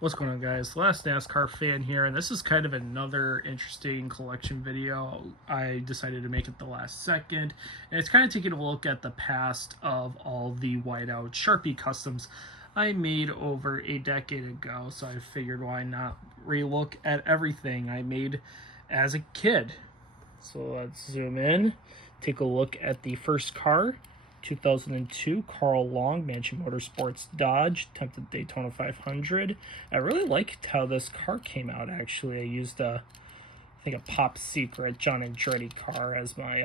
What's going on, guys? Last NASCAR fan here, and this is kind of another interesting collection video. I decided to make it the last second, and it's kind of taking a look at the past of all the Whiteout Sharpie customs I made over a decade ago, so I figured why not relook at everything I made as a kid. So let's zoom in, take a look at the first car. 2002 Carl Long Mansion Motorsports Dodge attempted Daytona 500. I really liked how this car came out. Actually, I used I think a Pop Secret John Andretti car as my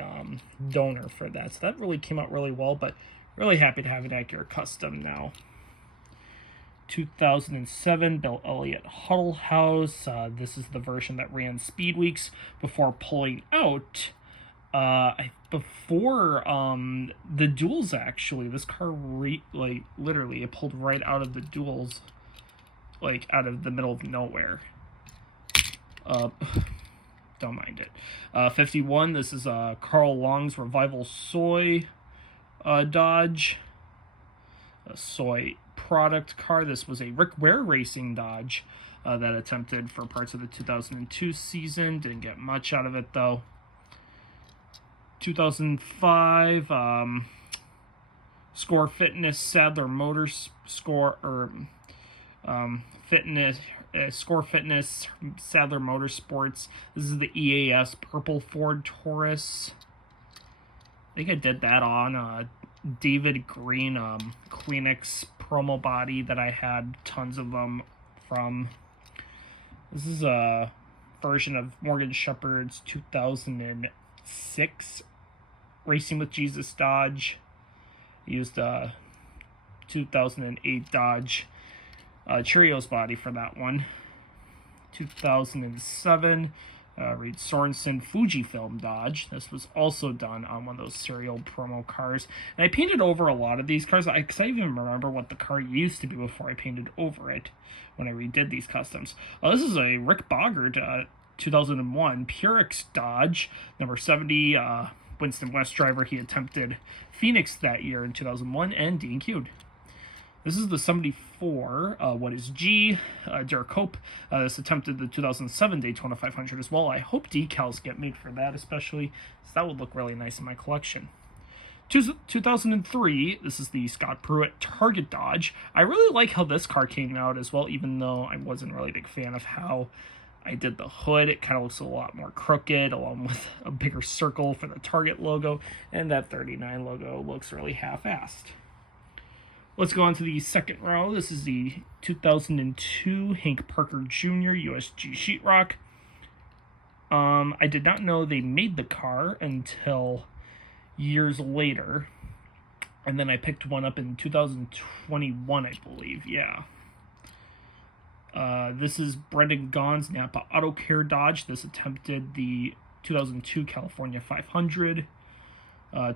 donor for that, so that really came out really well. But really happy to have an accurate custom now. 2007 Bill Elliott Huddle House. This is the version that ran Speed Weeks before pulling out. Before the duels, actually, this car literally it pulled right out of the duels, like out of the middle of nowhere. Don't mind it. 51. This is Carl Long's Revival Soy Dodge, a soy product car. This was a Rick Ware Racing Dodge that attempted for parts of the 2002 season. Didn't get much out of it though. 2005 Score Fitness Sadler Motors Score Fitness Score Fitness Sadler Motorsports. This is the EAS Purple Ford Taurus. I think I did that on David Green Kleenex promo body that I had tons of them from. This is a version of Morgan Shepherd's 2006 Racing with Jesus Dodge. Used 2008 Dodge Cheerios body for that one. 2007 Reed Sorensen Fujifilm Dodge. This was also done on one of those serial promo cars. And I painted over a lot of these cars because I even remember what the car used to be before I painted over it when I redid these customs. This is a Rick Boggart 2001 Purex Dodge, number 70, Winston West driver. He attempted Phoenix that year in 2001 and DQ'd. This is the 74, What is G, Derek Cope. This attempted the 2007 Daytona 500 as well. I hope decals get made for that, especially, so that would look really nice in my collection. 2003, this is the Scott Pruitt Target Dodge. I really like how this car came out as well, even though I wasn't really a big fan of how I did the hood. It kind of looks a lot more crooked, along with a bigger circle for the Target logo, and that 39 logo looks really half-assed. Let's go on to the second row. This is the 2002 Hank Parker Jr. USG Sheetrock. I did not know they made the car until years later, and then I picked one up in 2021, I believe. Yeah. This is Brendan Gaughan's Napa Auto Care Dodge. This attempted the 2002 California 500.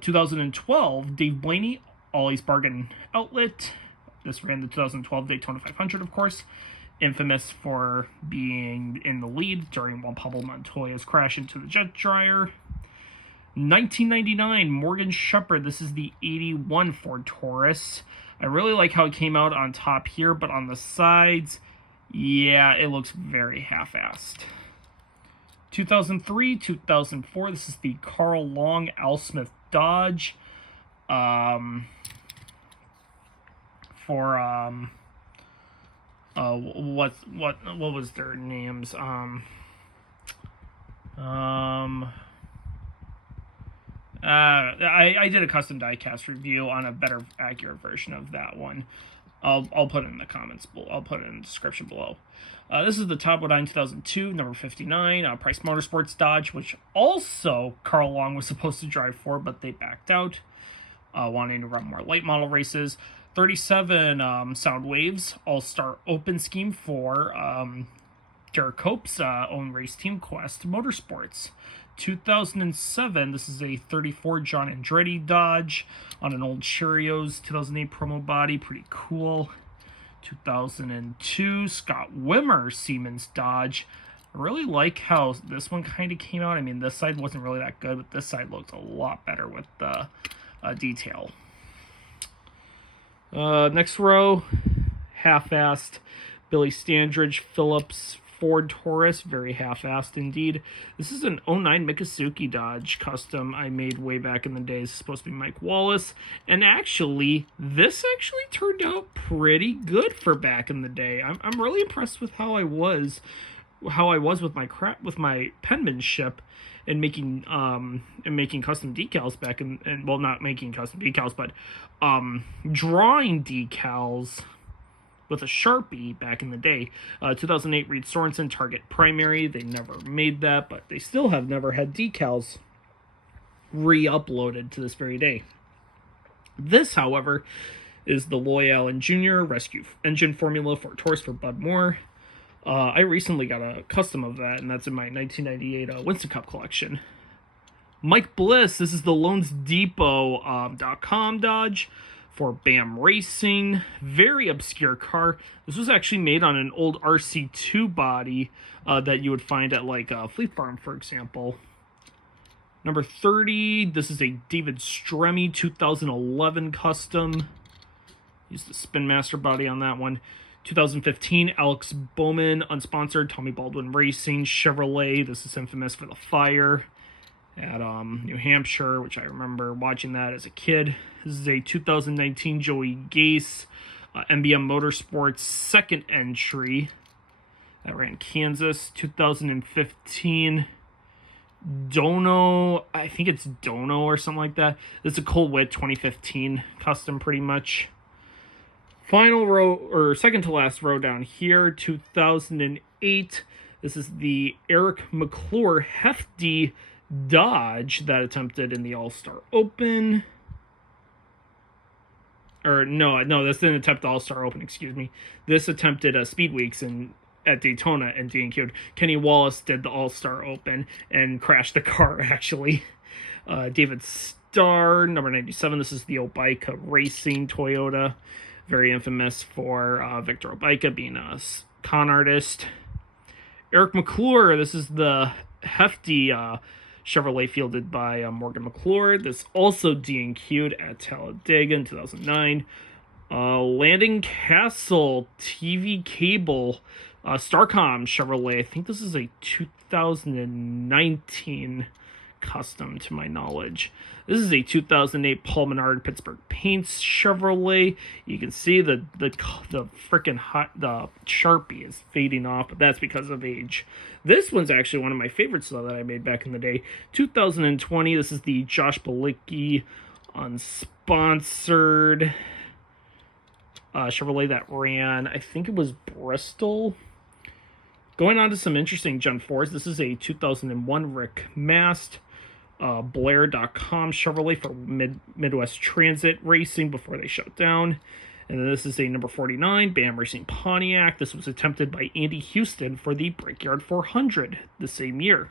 2012, Dave Blaney, Ollie's Bargain Outlet. This ran the 2012 Daytona 500, of course. Infamous for being in the lead during Juan Pablo Montoya's crash into the jet dryer. 1999, Morgan Shepherd. This is the 81 Ford Taurus. I really like how it came out on top here, but on the sides, yeah, it looks very half-assed. 2003, 2004, this is the Carl Long Al Smith Dodge. What was their names? I did a custom diecast review on a better accurate version of that one. I'll put it in the comments below. I'll put it in the description below. This is the Todd Bodine 2002, number 59, Price Motorsports Dodge, which also Carl Long was supposed to drive for, but they backed out, wanting to run more late model races. 37 Sound Waves All-Star Open Scheme for Derek Cope's own race team, Quest Motorsports. 2007, this is a 34 John Andretti Dodge on an old Cheerios 2008 promo body. Pretty cool. 2002, Scott Wimmer Siemens Dodge. I really like how this one kind of came out. I mean, this side wasn't really that good, but this side looked a lot better with the detail. Next row, half-assed Billy Standridge Phillips Ford Taurus, very half-assed indeed. This is an '09 Mikosuke Dodge custom I made way back in the day. It's supposed to be Mike Wallace, and this actually turned out pretty good for back in the day. I'm really impressed with how I was with my penmanship and making custom decals back in, well, not making custom decals, but drawing decals with a Sharpie back in the day. 2008 Reed Sorensen Target Primary. They never made that, but they still have never had decals re-uploaded to this very day. This, however, is the Loy Allen Jr. Rescue Engine Formula for Taurus for Bud Moore. I recently got a custom of that, and that's in my 1998 Winston Cup collection. Mike Bliss, this is the LoansDepot.com Dodge for BAM Racing. Very obscure car. This was actually made on an old RC2 body that you would find at like Fleet Farm, for example. Number 30, this is a David Stremme 2011 custom. Used the Spin Master body on that one. 2015, Alex Bowman, unsponsored, Tommy Baldwin Racing, Chevrolet. This is infamous for the fire at New Hampshire, which I remember watching that as a kid. This is a 2019 Joey Gase MBM Motorsports second entry that ran Kansas. 2015 Dono, I think it's Dono or something like that. This is a Cole Witt 2015 custom, pretty much. Final row, or second to last row down here, 2008. This is the Eric McClure Hefty Dodge that attempted in the All-Star Open. Or no, this didn't attempt the All-Star Open, excuse me. This attempted Speed Weeks at Daytona and DNQ'd. Kenny Wallace did the All-Star Open and crashed the car, actually. David Starr, number 97. This is the Obaika Racing Toyota. Very infamous for Victor Obaika being a con artist. Eric McClure, this is the hefty Chevrolet fielded by Morgan McClure. This also DNQ'd at Talladega in 2009. Landing Castle TV cable, Starcom Chevrolet. I think this is a 2019 custom to my knowledge. This is a 2008 Paul Menard Pittsburgh Paints Chevrolet. You can see the freaking the Sharpie is fading off, but that's because of age. This one's actually one of my favorites though that I made back in the day. 2020. This is the Josh Bilicki unsponsored Chevrolet that ran, I think it was Bristol. Going on to some interesting Gen 4s. This is a 2001 Rick Mast Blair.com Chevrolet for Midwest Transit Racing before they shut down. And then this is a number 49 BAM Racing Pontiac. This was attempted by Andy Houston for the Brickyard 400 the same year.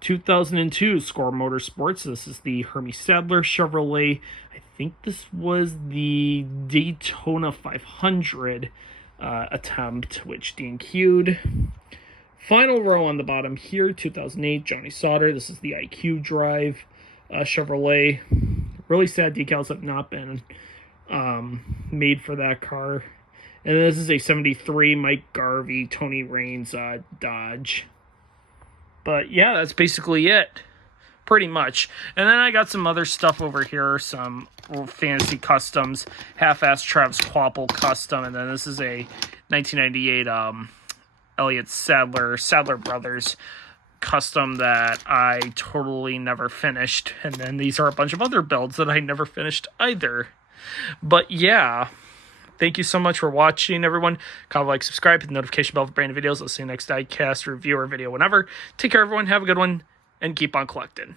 2002 Score Motorsports. This is the Hermie Sadler Chevrolet. I think this was the Daytona 500 attempt, which DNQ'd. Final row on the bottom here, 2008 Johnny Sauter. This is the IQ Drive Chevrolet. Really sad decals have not been made for that car. And this is a 73 Mike Garvey, Tony Raines Dodge. But yeah, that's basically it. Pretty much. And then I got some other stuff over here, some fantasy customs, half-ass Travis Quapple custom, and then this is a 1998 Elliott Sadler Brothers custom that I totally never finished. And then these are a bunch of other builds that I never finished either. But yeah, thank you so much for watching, everyone. Comment, like, subscribe, hit the notification bell for brand new videos. I'll see you next Diecast review or video whenever. Take care, everyone. Have a good one, and keep on collecting.